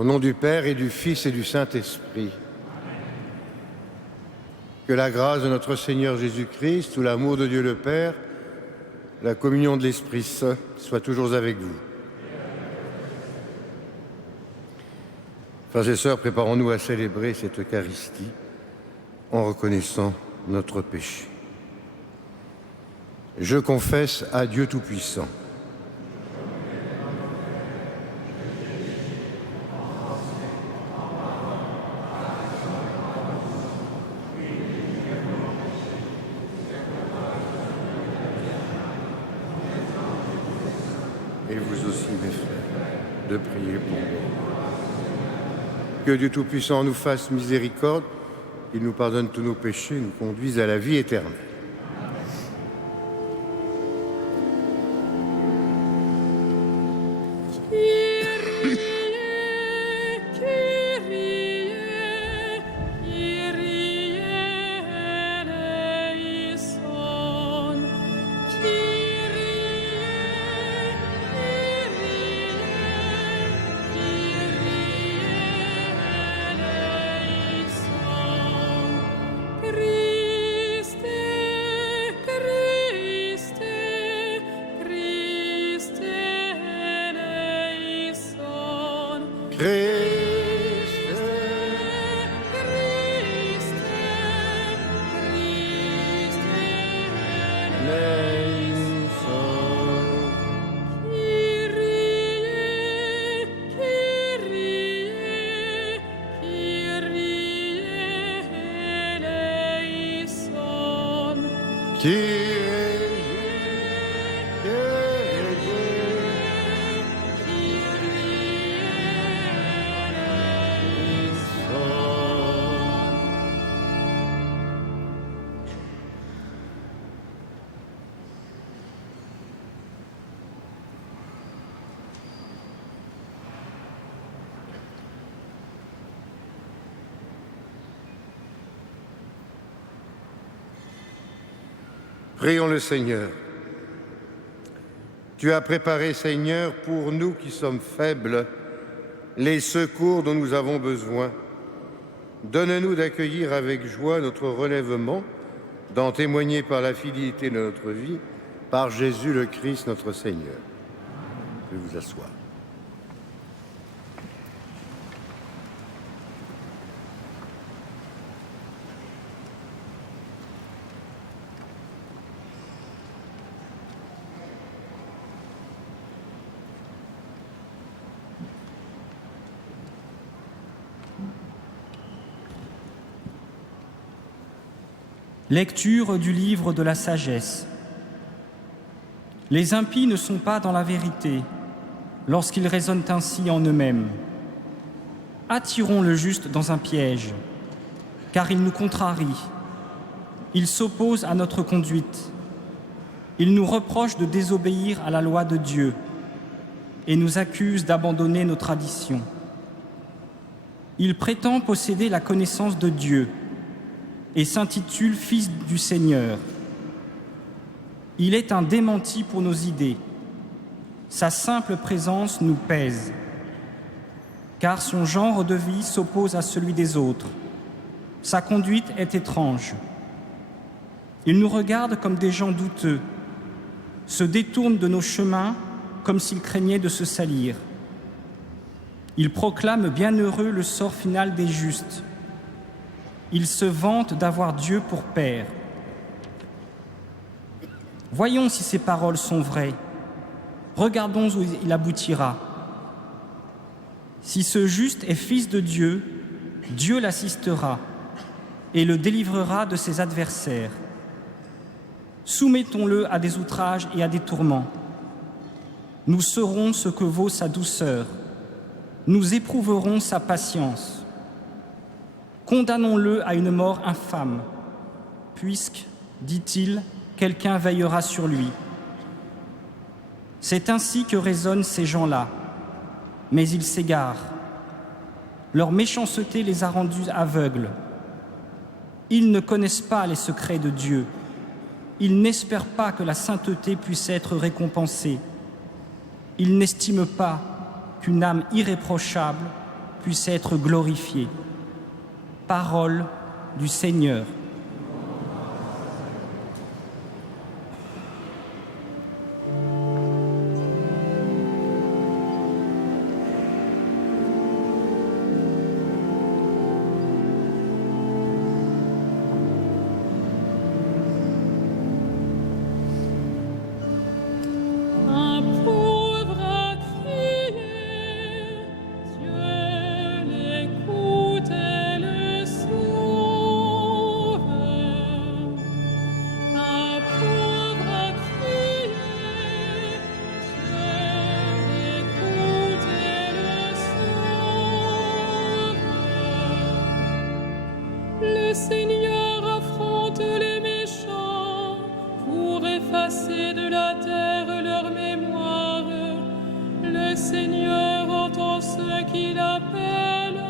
Au nom du Père et du Fils et du Saint-Esprit. Que la grâce de notre Seigneur Jésus-Christ, tout l'amour de Dieu le Père, la communion de l'Esprit Saint soit toujours avec vous. Frères et sœurs, préparons-nous à célébrer cette Eucharistie en reconnaissant notre péché. Je confesse à Dieu Tout-Puissant. Et vous aussi, mes frères, de prier pour nous. Que Dieu Tout-Puissant nous fasse miséricorde, qu'il nous pardonne tous nos péchés, nous conduise à la vie éternelle. Prions le Seigneur. Tu as préparé, Seigneur, pour nous qui sommes faibles, les secours dont nous avons besoin. Donne-nous d'accueillir avec joie notre relèvement, d'en témoigner par la fidélité de notre vie, par Jésus le Christ, notre Seigneur. Je vais vous asseoir. Lecture du livre de la sagesse. Les impies ne sont pas dans la vérité lorsqu'ils raisonnent ainsi en eux-mêmes. Attirons le juste dans un piège, car il nous contrarie. Il s'oppose à notre conduite. Il nous reproche de désobéir à la loi de Dieu et nous accuse d'abandonner nos traditions. Il prétend posséder la connaissance de Dieu et s'intitule Fils du Seigneur. Il est un démenti pour nos idées. Sa simple présence nous pèse, car son genre de vie s'oppose à celui des autres. Sa conduite est étrange. Il nous regarde comme des gens douteux, se détourne de nos chemins comme s'il craignait de se salir. Il proclame bienheureux le sort final des justes. Il se vante d'avoir Dieu pour Père. Voyons si ces paroles sont vraies. Regardons où il aboutira. Si ce juste est fils de Dieu, Dieu l'assistera et le délivrera de ses adversaires. Soumettons-le à des outrages et à des tourments. Nous saurons ce que vaut sa douceur. Nous éprouverons sa patience. Condamnons-le à une mort infâme, puisque, dit-il, quelqu'un veillera sur lui. C'est ainsi que raisonnent ces gens-là, mais ils s'égarent. Leur méchanceté les a rendus aveugles. Ils ne connaissent pas les secrets de Dieu. Ils n'espèrent pas que la sainteté puisse être récompensée. Ils n'estiment pas qu'une âme irréprochable puisse être glorifié. Parole du Seigneur. Le Seigneur affronte les méchants pour effacer de la terre leur mémoire. Le Seigneur entend ceux qui l'appellent,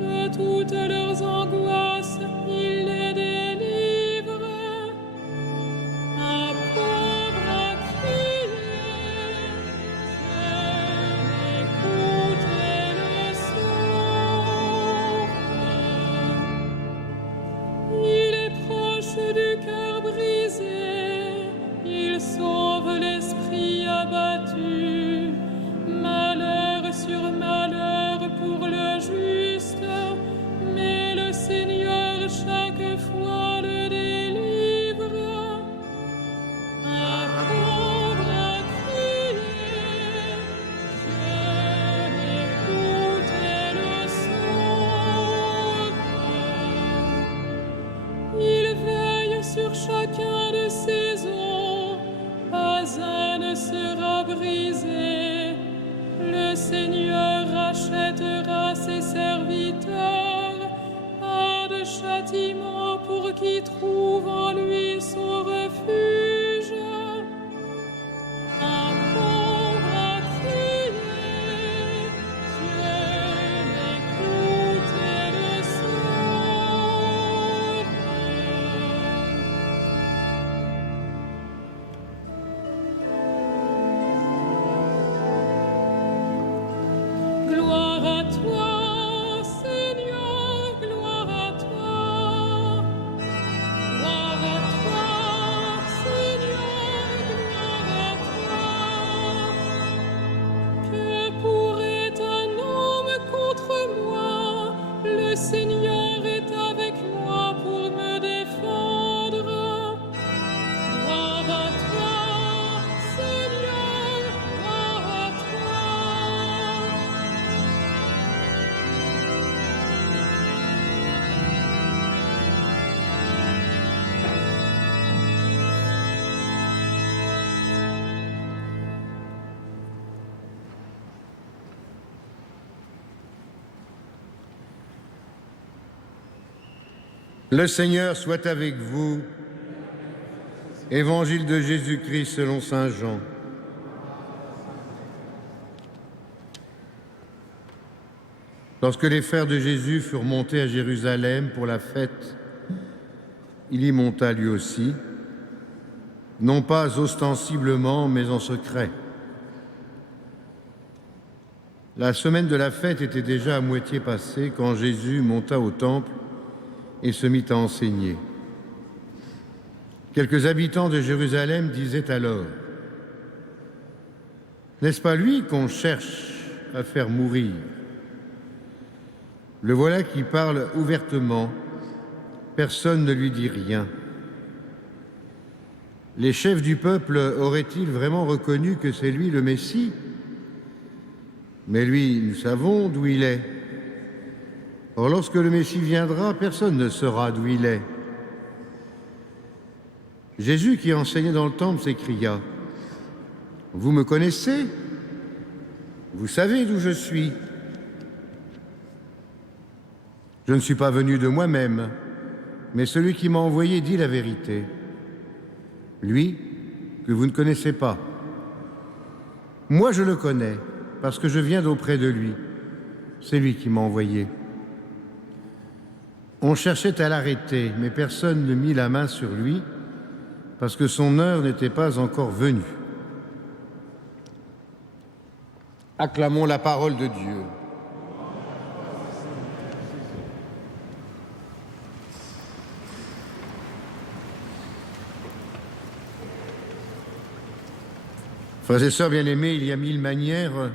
de toutes leurs angoisses, il les délivre. Un pauvre a crié, Dieu l'écoute et le sauve. Il est proche du cœur brisé, il sauve l'esprit abattu. Malheur sur malheur pour le juste, mais le Seigneur chaque fois le délivre. Un pauvre a crié, Dieu l'écoute et le sauve. Il veille sur chacun de ses os, pas un ne sera brisé. Le Seigneur rachètera ses serviteurs, pas de châtiment pour qui trouve en lui son refuge. Un pauvre a crié, Dieu l'écoute et le sauve. Gloire à toi, Seigneur, gloire à toi. Gloire à toi, Seigneur, gloire à toi. Que pourrait un homme contre moi? Le Seigneur est avec moi pour me défendre. Gloire à toi, Seigneur, gloire à toi. Le Seigneur soit avec vous. Évangile de Jésus-Christ selon saint Jean. Lorsque les frères de Jésus furent montés à Jérusalem pour la fête, il y monta lui aussi, non pas ostensiblement, mais en secret. La semaine de la fête était déjà à moitié passée quand Jésus monta au temple et se mit à enseigner. Quelques habitants de Jérusalem disaient alors : « N'est-ce pas lui qu'on cherche à faire mourir ? Le voilà qui parle ouvertement, personne ne lui dit rien. » Les chefs du peuple auraient-ils vraiment reconnu que c'est lui le Messie ? Mais lui, nous savons d'où il est. Or, lorsque le Messie viendra, personne ne saura d'où il est. Jésus, qui enseignait dans le temple, s'écria : « Vous me connaissez ? Vous savez d'où je suis. Je ne suis pas venu de moi-même, mais celui qui m'a envoyé dit la vérité. Lui, que vous ne connaissez pas. Moi, je le connais, parce que je viens d'auprès de lui. C'est lui qui m'a envoyé. » On cherchait à l'arrêter, mais personne ne mit la main sur lui, parce que son heure n'était pas encore venue. Acclamons la parole de Dieu. Frères et sœurs bien-aimés, il y a mille manières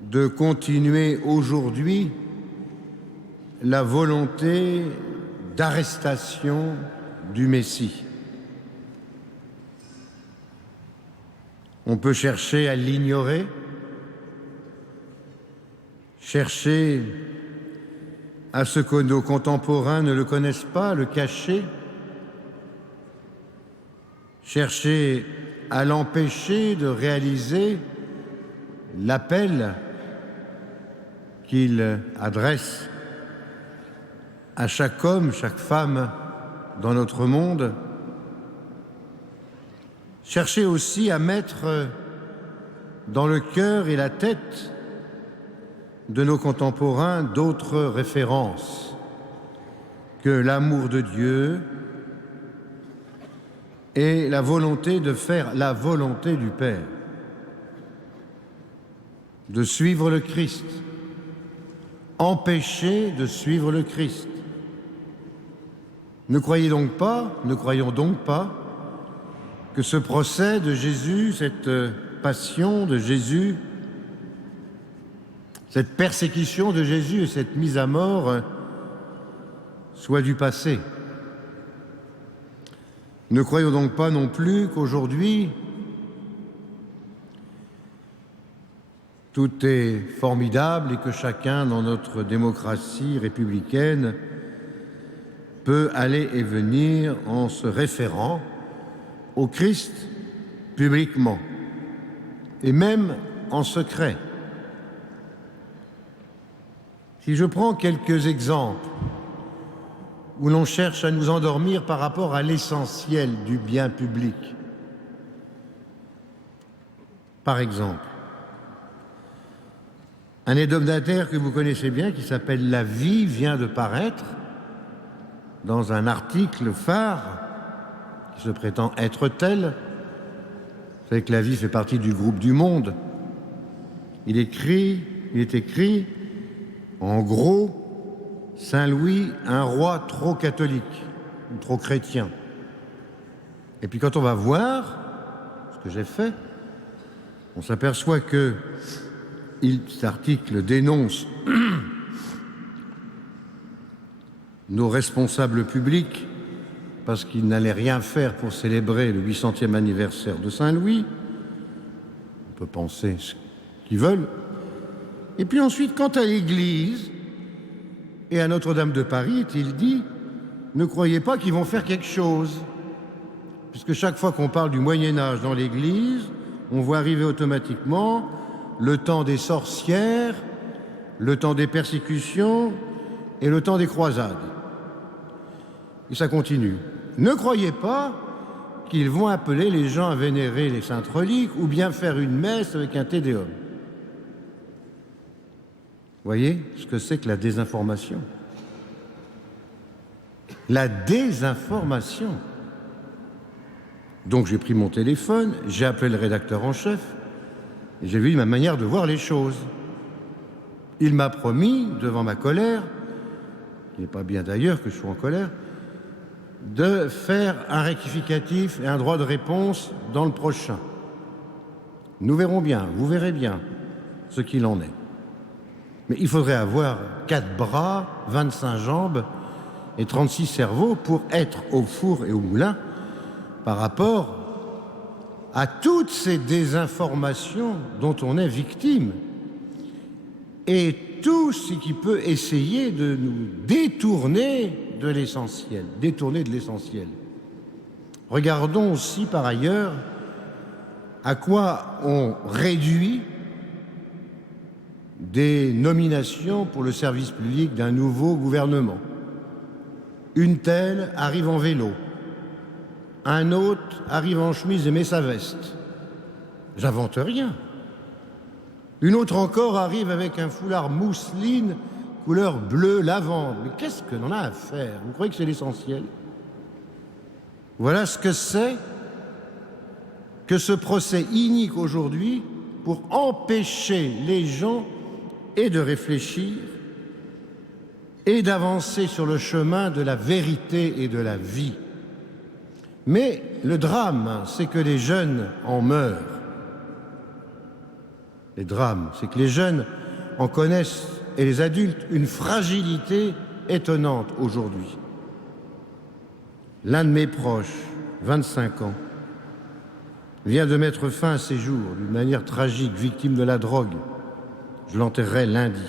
de continuer aujourd'hui la volonté d'arrestation du Messie. On peut chercher à l'ignorer, chercher à ce que nos contemporains ne le connaissent pas, le cacher, chercher à l'empêcher de réaliser l'appel qu'il adresse à chaque homme, chaque femme dans notre monde. Chercher aussi à mettre dans le cœur et la tête de nos contemporains d'autres références que l'amour de Dieu et la volonté de faire la volonté du Père, de suivre le Christ, empêcher de suivre le Christ. Ne croyons donc pas que ce procès de Jésus, cette passion de Jésus, cette persécution de Jésus et cette mise à mort soit du passé. Ne croyons donc pas non plus qu'aujourd'hui, tout est formidable et que chacun dans notre démocratie républicaine peut aller et venir en se référant au Christ publiquement et même en secret. Si je prends quelques exemples où l'on cherche à nous endormir par rapport à l'essentiel du bien public. Par exemple, un hebdomadaire que vous connaissez bien qui s'appelle La Vie vient de paraître dans un article phare qui se prétend être tel. Vous savez que La Vie fait partie du groupe du Monde. Il est écrit en gros, Saint Louis, un roi trop catholique, ou trop chrétien. Et puis quand on va voir ce que j'ai fait, on s'aperçoit que cet article dénonce nos responsables publics parce qu'ils n'allaient rien faire pour célébrer le 800e anniversaire de Saint Louis. On peut penser ce qu'ils veulent. Et puis ensuite, quant à l'Église et à Notre-Dame de Paris, est-il dit, ne croyez pas qu'ils vont faire quelque chose. Puisque chaque fois qu'on parle du Moyen-Âge dans l'Église, on voit arriver automatiquement le temps des sorcières, le temps des persécutions et le temps des croisades. Et ça continue. Ne croyez pas qu'ils vont appeler les gens à vénérer les saintes reliques ou bien faire une messe avec un tédéum. Voyez ce que c'est que la désinformation. La désinformation. Donc j'ai pris mon téléphone, j'ai appelé le rédacteur en chef, et j'ai vu ma manière de voir les choses. Il m'a promis, devant ma colère, qui n'est pas bien d'ailleurs que je sois en colère, de faire un rectificatif et un droit de réponse dans le prochain. Nous verrons bien, vous verrez bien ce qu'il en est. Mais il faudrait avoir 4 bras, 25 jambes et 36 cerveaux pour être au four et au moulin par rapport à toutes ces désinformations dont on est victime et tout ce qui peut essayer de nous détourner de l'essentiel, Regardons aussi par ailleurs à quoi on réduit des nominations pour le service public d'un nouveau gouvernement. Une telle arrive en vélo, un autre arrive en chemise et met sa veste. J'invente rien. Une autre encore arrive avec un foulard mousseline couleur bleu lavande. Mais qu'est-ce que l'on a à faire? Vous croyez que c'est l'essentiel? Voilà ce que c'est que ce procès inique aujourd'hui pour empêcher les gens et de réfléchir et d'avancer sur le chemin de la vérité et de la vie. Mais le drame, c'est que les jeunes en meurent. Les drames, c'est que les jeunes en connaissent, et les adultes, une fragilité étonnante aujourd'hui. L'un de mes proches, 25 ans, vient de mettre fin à ses jours d'une manière tragique, victime de la drogue. Je l'enterrerai lundi.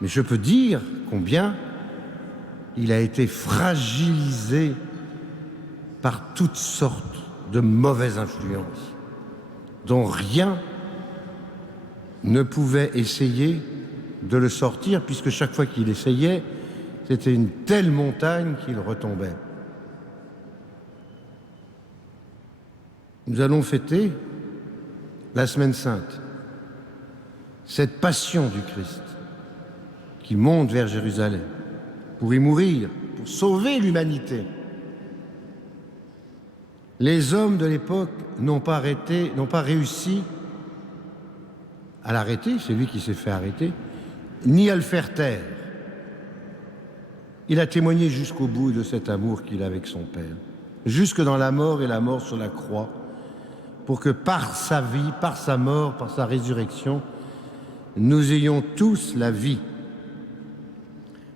Mais je peux dire combien il a été fragilisé par toutes sortes de mauvaises influences, dont rien ne pouvait essayer de le sortir, puisque chaque fois qu'il essayait, c'était une telle montagne qu'il retombait. Nous allons fêter la Semaine Sainte, cette passion du Christ qui monte vers Jérusalem pour y mourir, pour sauver l'humanité. Les hommes de l'époque n'ont pas réussi à l'arrêter, c'est lui qui s'est fait arrêter, ni à le faire taire. Il a témoigné jusqu'au bout de cet amour qu'il a avec son Père, jusque dans la mort et la mort sur la croix, pour que par sa vie, par sa mort, par sa résurrection, nous ayons tous la vie.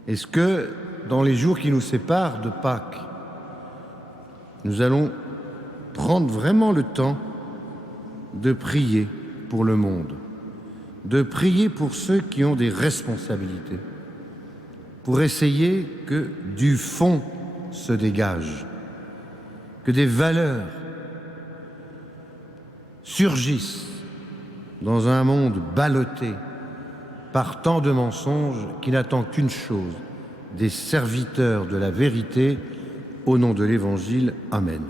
Est-ce que, dans les jours qui nous séparent de Pâques, nous allons prendre vraiment le temps de prier pour le monde, de prier pour ceux qui ont des responsabilités, pour essayer que du fond se dégage, que des valeurs surgissent dans un monde ballotté par tant de mensonges qui n'attend qu'une chose, des serviteurs de la vérité, au nom de l'Évangile. Amen.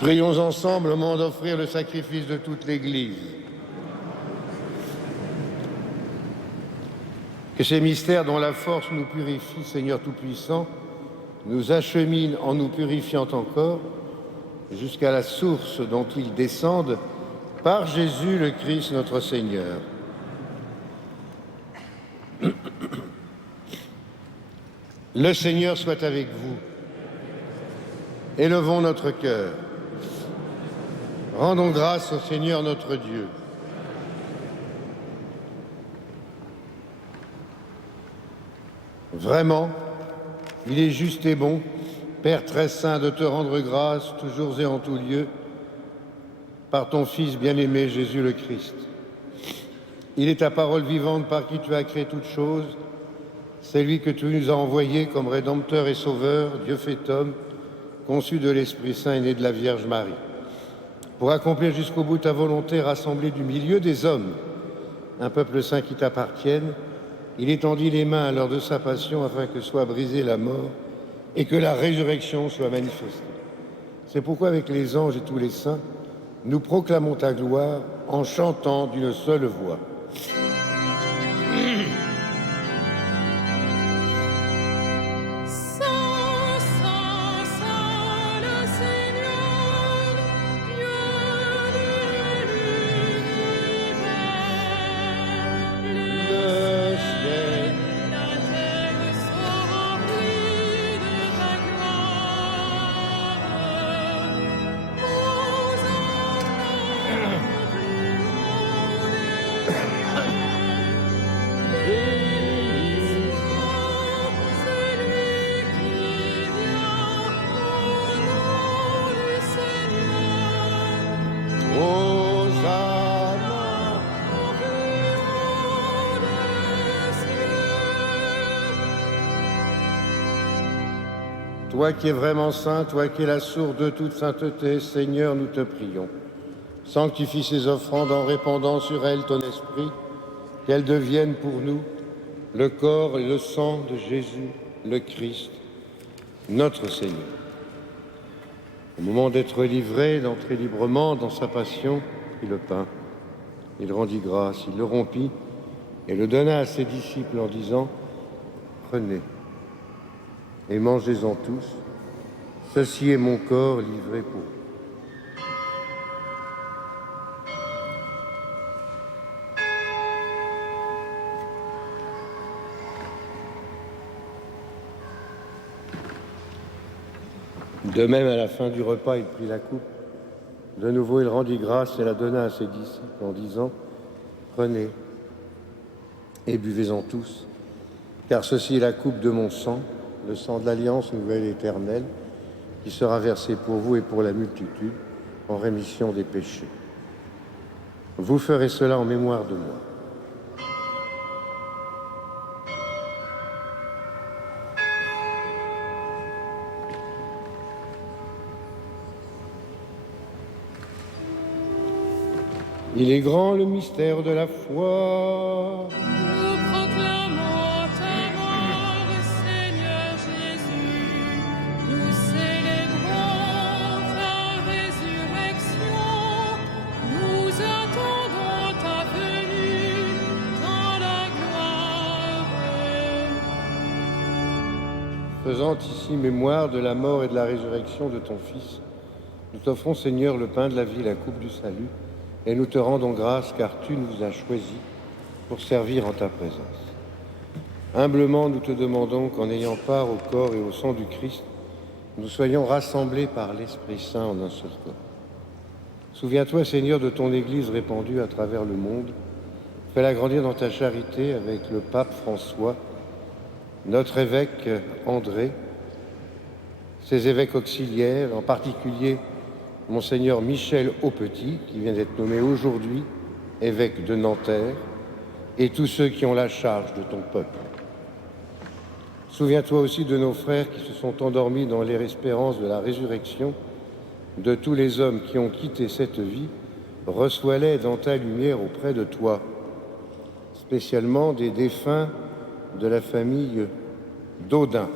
Prions ensemble au moment d'offrir le sacrifice de toute l'Église. Que ces mystères dont la force nous purifie, Seigneur Tout-Puissant, nous acheminent en nous purifiant encore jusqu'à la source dont ils descendent par Jésus le Christ notre Seigneur. Le Seigneur soit avec vous. Élevons notre cœur. Rendons grâce au Seigneur notre Dieu. Vraiment, il est juste et bon, Père très saint, de te rendre grâce toujours et en tout lieu par ton Fils bien-aimé Jésus le Christ. Il est ta parole vivante par qui tu as créé toutes choses. C'est lui que tu nous as envoyé comme Rédempteur et Sauveur, Dieu fait homme, conçu de l'Esprit Saint et né de la Vierge Marie, pour accomplir jusqu'au bout ta volonté, rassemblée du milieu des hommes, un peuple saint qui t'appartienne. Il étendit les mains à l'heure de sa passion afin que soit brisée la mort et que la résurrection soit manifestée. C'est pourquoi avec les anges et tous les saints, nous proclamons ta gloire en chantant d'une seule voix. Toi qui es vraiment saint, toi qui es la source de toute sainteté, Seigneur, nous te prions. Sanctifie ces offrandes en répandant sur elles ton esprit, qu'elles deviennent pour nous le corps et le sang de Jésus, le Christ, notre Seigneur. Au moment d'être livré, d'entrer librement dans sa passion, il prit le pain, il rendit grâce, il le rompit et le donna à ses disciples en disant « Prenez et mangez-en tous, ceci est mon corps livré pour vous. » De même, à la fin du repas, il prit la coupe. De nouveau, il rendit grâce et la donna à ses disciples en disant « Prenez et buvez-en tous, car ceci est la coupe de mon sang, le sang de l'alliance nouvelle et éternelle, qui sera versé pour vous et pour la multitude en rémission des péchés. Vous ferez cela en mémoire de moi. » Il est grand le mystère de la foi. Nous proclamons ta mort, Seigneur Jésus. Nous célébrons ta résurrection. Nous attendons ta venue dans la gloire. Faisant ici mémoire de la mort et de la résurrection de ton Fils, nous t'offrons, Seigneur, le pain de la vie, la coupe du salut, et nous te rendons grâce car tu nous as choisis pour servir en ta présence. Humblement, nous te demandons qu'en ayant part au corps et au sang du Christ, nous soyons rassemblés par l'Esprit Saint en un seul corps. Souviens-toi, Seigneur, de ton Église répandue à travers le monde. Fais-la grandir dans ta charité avec le pape François, notre évêque André, ses évêques auxiliaires, en particulier Monseigneur Michel Aupetit, qui vient d'être nommé aujourd'hui évêque de Nanterre, et tous ceux qui ont la charge de ton peuple. Souviens-toi aussi de nos frères qui se sont endormis dans l'espérance de la résurrection, de tous les hommes qui ont quitté cette vie, reçois-les dans ta lumière auprès de toi, spécialement des défunts de la famille d'Odin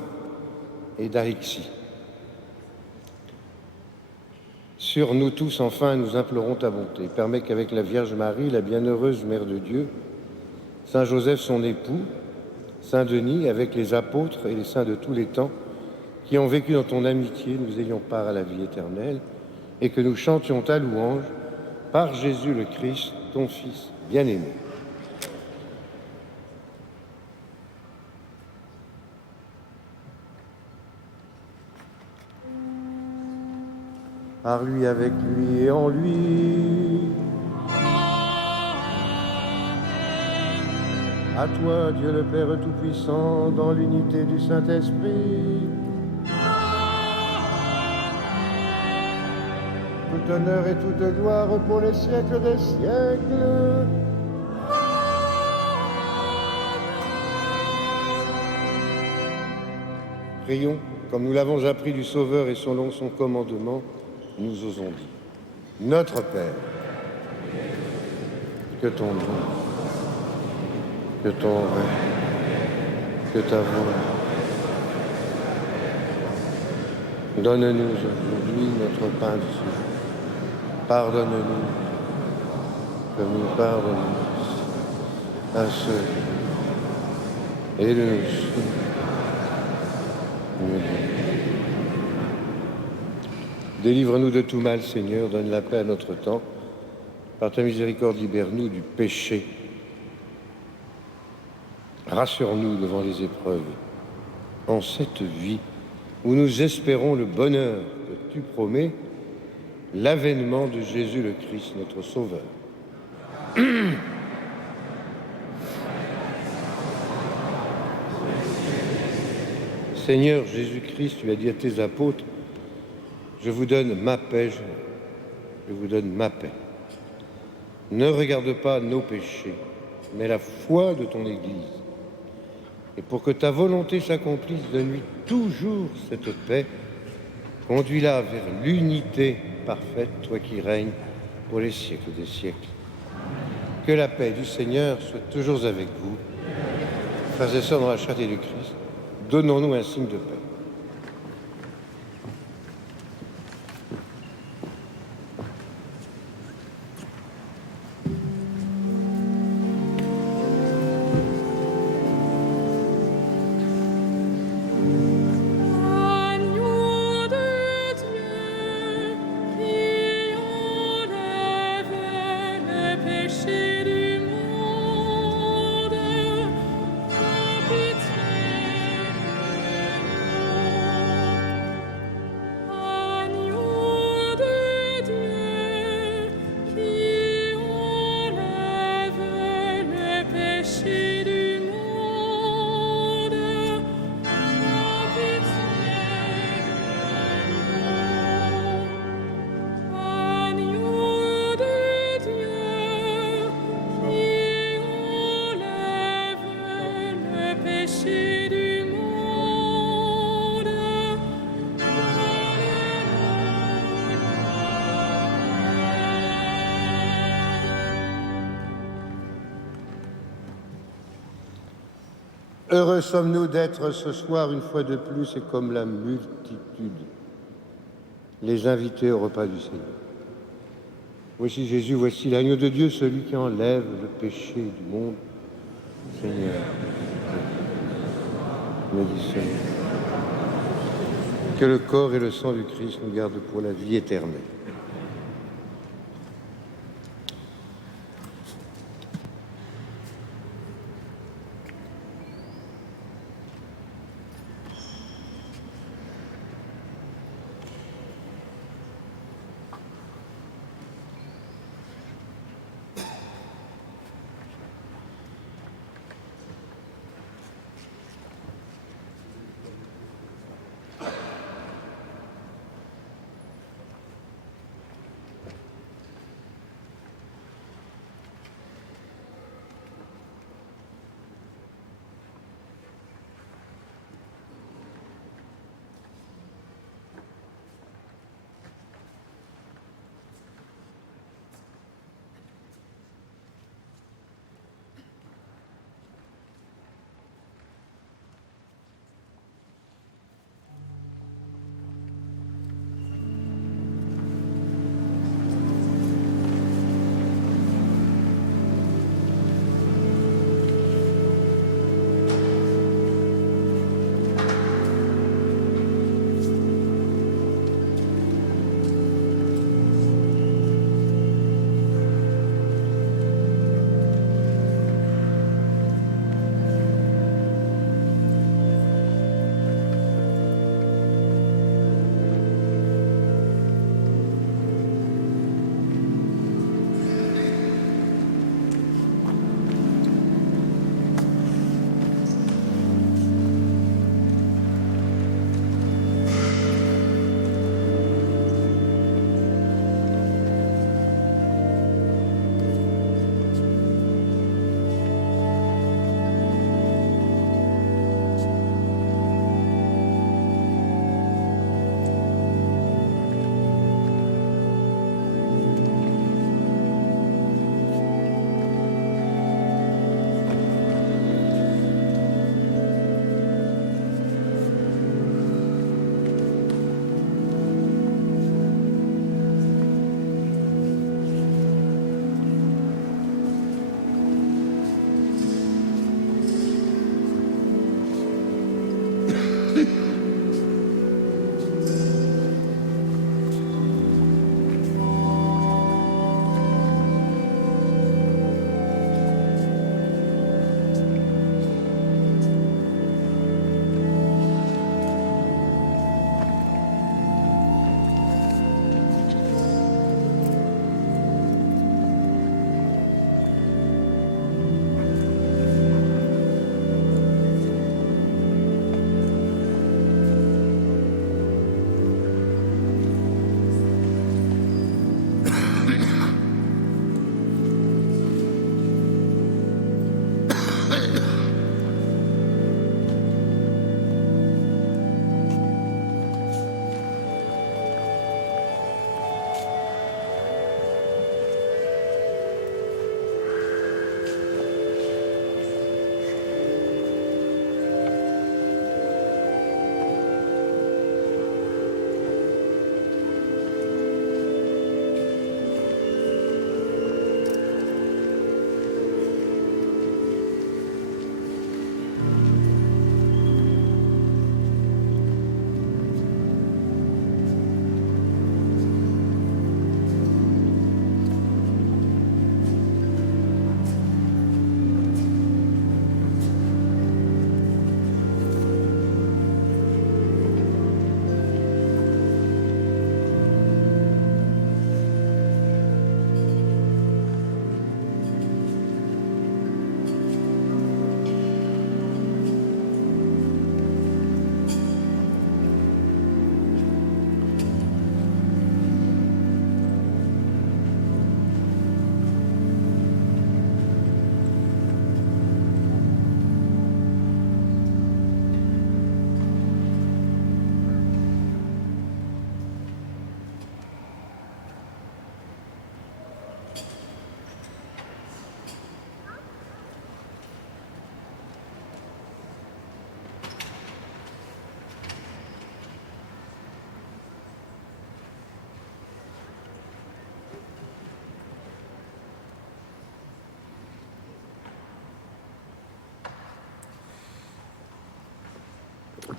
et d'Arixie. Sur nous tous, enfin, nous implorons ta bonté. Permets qu'avec la Vierge Marie, la bienheureuse Mère de Dieu, Saint Joseph, son époux, Saint Denis, avec les apôtres et les saints de tous les temps, qui ont vécu dans ton amitié, nous ayons part à la vie éternelle, et que nous chantions ta louange par Jésus le Christ, ton Fils bien-aimé. par lui, avec lui et en lui. À toi, Dieu le Père Tout-Puissant, dans l'unité du Saint-Esprit, tout honneur et toute gloire pour les siècles des siècles. Prions, comme nous l'avons appris du Sauveur et selon son commandement, nous osons dire. Notre Père, que ton nom, que ton règne, que ta volonté. Donne-nous aujourd'hui notre pain de ce jour. Pardonne-nous, comme nous pardonnons à ceux et de nous Délivre-nous de tout mal, Seigneur, donne la paix à notre temps. Par ta miséricorde, libère-nous du péché. Rassure-nous devant les épreuves. En cette vie où nous espérons le bonheur que tu promets, l'avènement de Jésus le Christ, notre Sauveur. Seigneur Jésus-Christ, tu as dit à tes apôtres, je vous donne ma paix, je vous donne ma paix. Ne regarde pas nos péchés, mais la foi de ton Église. Et pour que ta volonté s'accomplisse, donne-lui toujours cette paix. Conduis-la vers l'unité parfaite, toi qui règnes pour les siècles des siècles. Que la paix du Seigneur soit toujours avec vous. Frères et sœurs dans la charité du Christ, donnons-nous un signe de paix. Heureux sommes-nous d'être ce soir, une fois de plus, et comme la multitude, les invités au repas du Seigneur. Voici Jésus, voici l'agneau de Dieu, celui qui enlève le péché du monde. Seigneur, me dis Seigneur, que le corps et le sang du Christ nous gardent pour la vie éternelle.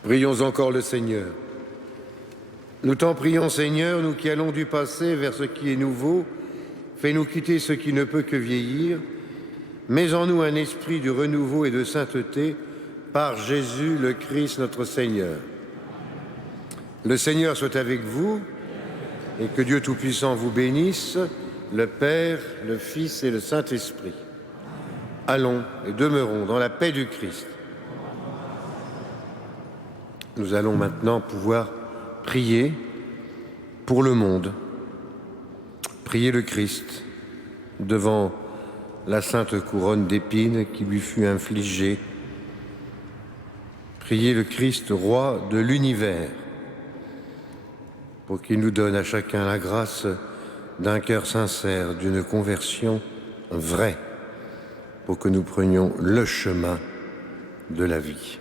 Prions encore le Seigneur. Nous t'en prions, Seigneur, nous qui allons du passé vers ce qui est nouveau, fais-nous quitter ce qui ne peut que vieillir. Mets en nous un esprit de renouveau et de sainteté par Jésus le Christ notre Seigneur. Le Seigneur soit avec vous et que Dieu Tout-Puissant vous bénisse, le Père, le Fils et le Saint-Esprit. Allons et demeurons dans la paix du Christ. Nous allons maintenant pouvoir prier pour le monde, prier le Christ devant la sainte couronne d'épines qui lui fut infligée, prier le Christ, roi de l'univers, pour qu'il nous donne à chacun la grâce d'un cœur sincère, d'une conversion vraie, pour que nous prenions le chemin de la vie.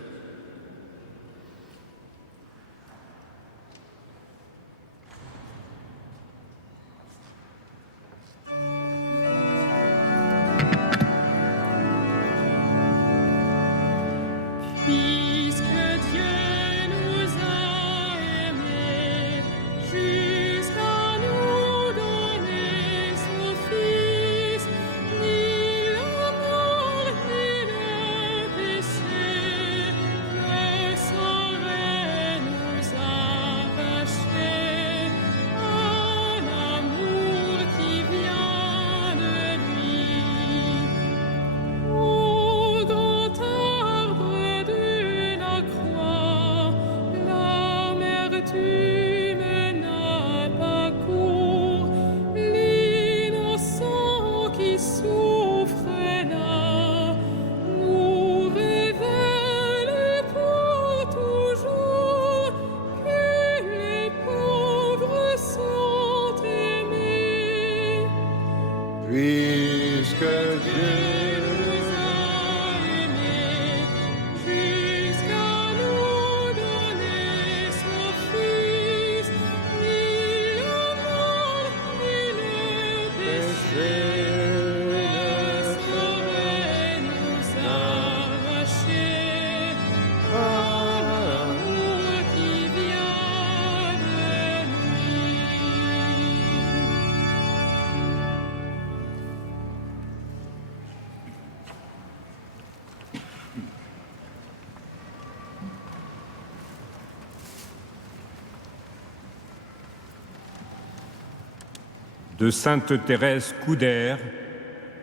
De Sainte Thérèse Couder,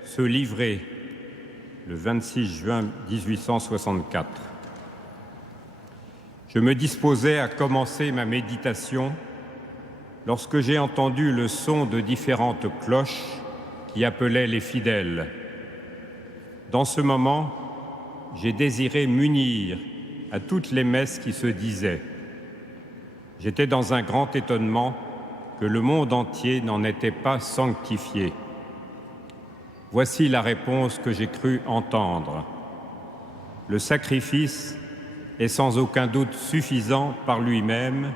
se livrer, le 26 juin 1864. Je me disposais à commencer ma méditation lorsque j'ai entendu le son de différentes cloches qui appelaient les fidèles. Dans ce moment, j'ai désiré m'unir à toutes les messes qui se disaient. J'étais dans un grand étonnement que le monde entier n'en était pas sanctifié. Voici la réponse que j'ai cru entendre. Le sacrifice est sans aucun doute suffisant par lui-même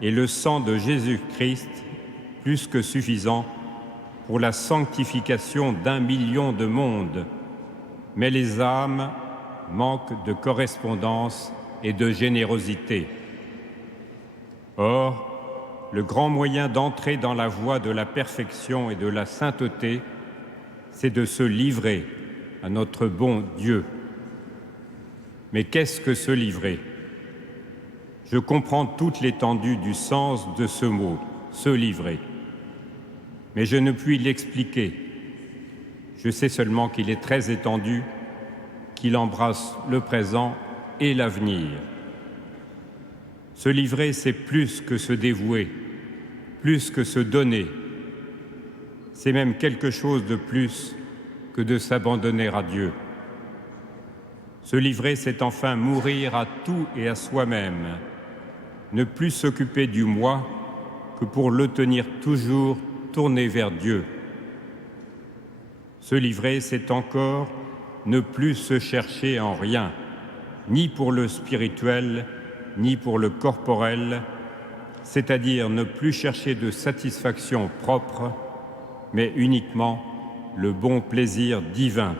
et le sang de Jésus-Christ plus que suffisant pour la sanctification d'1 million de mondes. Mais les âmes manquent de correspondance et de générosité. Or, le grand moyen d'entrer dans la voie de la perfection et de la sainteté, c'est de se livrer à notre bon Dieu. Mais qu'est-ce que se livrer? Je comprends toute l'étendue du sens de ce mot, se livrer. Mais je ne puis l'expliquer. Je sais seulement qu'il est très étendu, qu'il embrasse le présent et l'avenir. Se livrer, c'est plus que se dévouer, plus que se donner. C'est même quelque chose de plus que de s'abandonner à Dieu. Se livrer, c'est enfin mourir à tout et à soi-même, ne plus s'occuper du moi que pour le tenir toujours tourné vers Dieu. Se livrer, c'est encore ne plus se chercher en rien, ni pour le spirituel, ni pour le corporel, c'est-à-dire ne plus chercher de satisfaction propre, mais uniquement le bon plaisir divin.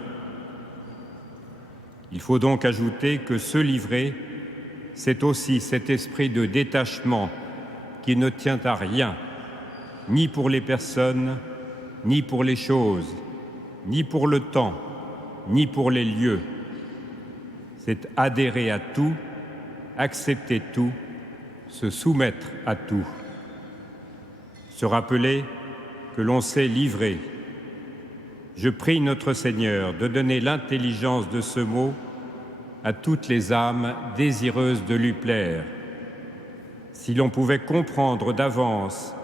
Il faut donc ajouter que se livrer, c'est aussi cet esprit de détachement qui ne tient à rien, ni pour les personnes, ni pour les choses, ni pour le temps, ni pour les lieux. C'est adhérer à tout, accepter tout, se soumettre à tout. Se rappeler que l'on s'est livré. Je prie notre Seigneur de donner l'intelligence de ce mot à toutes les âmes désireuses de lui plaire. Si l'on pouvait comprendre d'avance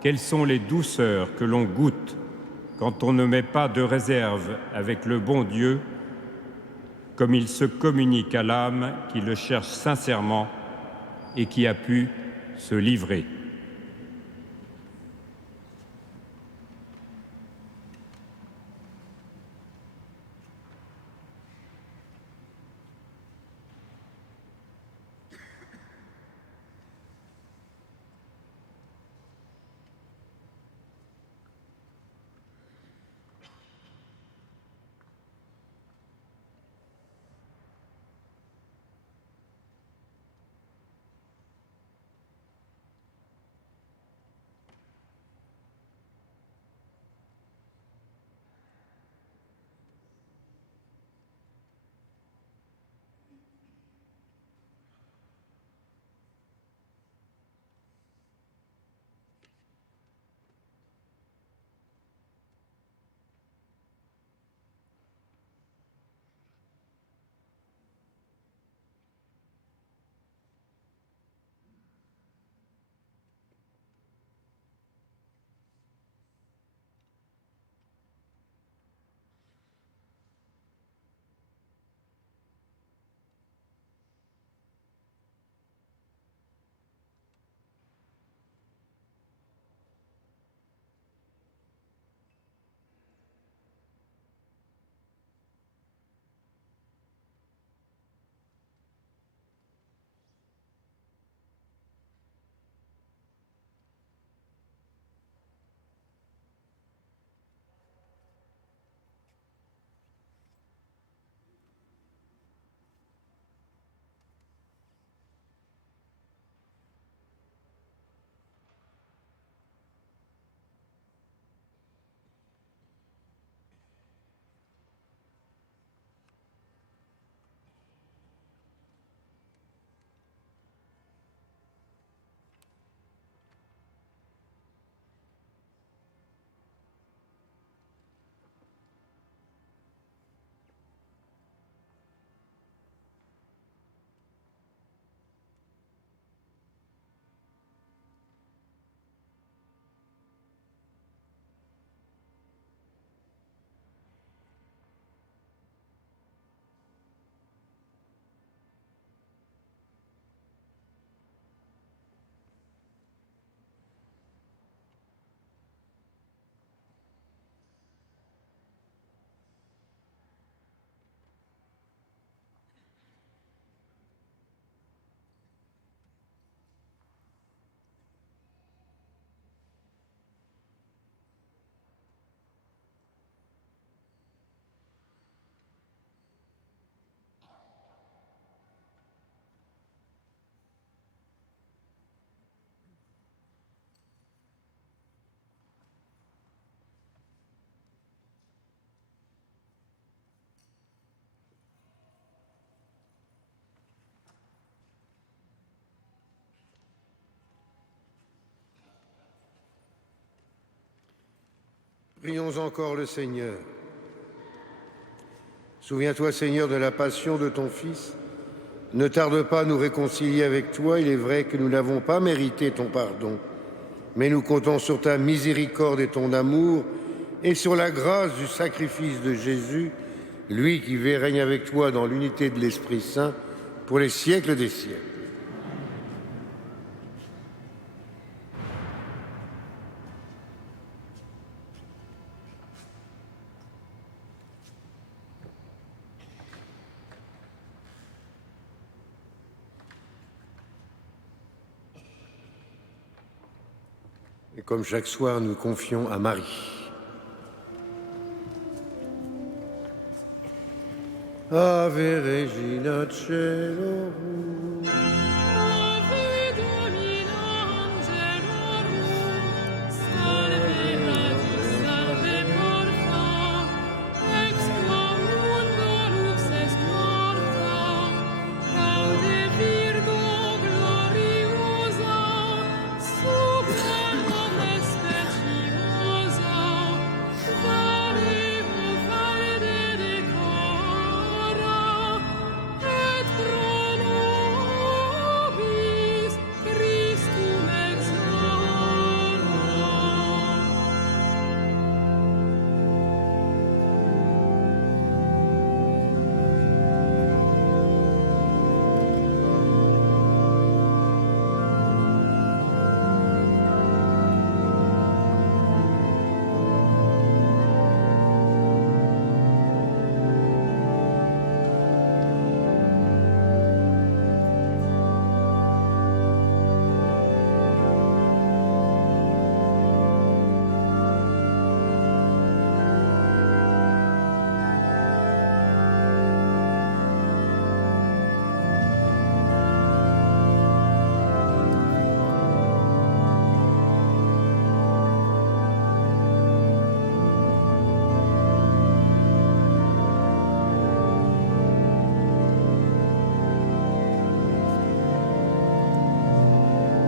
quelles sont les douceurs que l'on goûte quand on ne met pas de réserve avec le bon Dieu, comme il se communique à l'âme qui le cherche sincèrement et qui a pu se livrer. Prions encore le Seigneur. Souviens-toi, Seigneur, de la passion de ton Fils. Ne tarde pas à nous réconcilier avec toi. Il est vrai que nous n'avons pas mérité ton pardon, mais nous comptons sur ta miséricorde et ton amour et sur la grâce du sacrifice de Jésus, lui qui vit et règne avec toi dans l'unité de l'Esprit Saint pour les siècles des siècles. Et comme chaque soir, nous confions à Marie. Ave Regina Caelorum.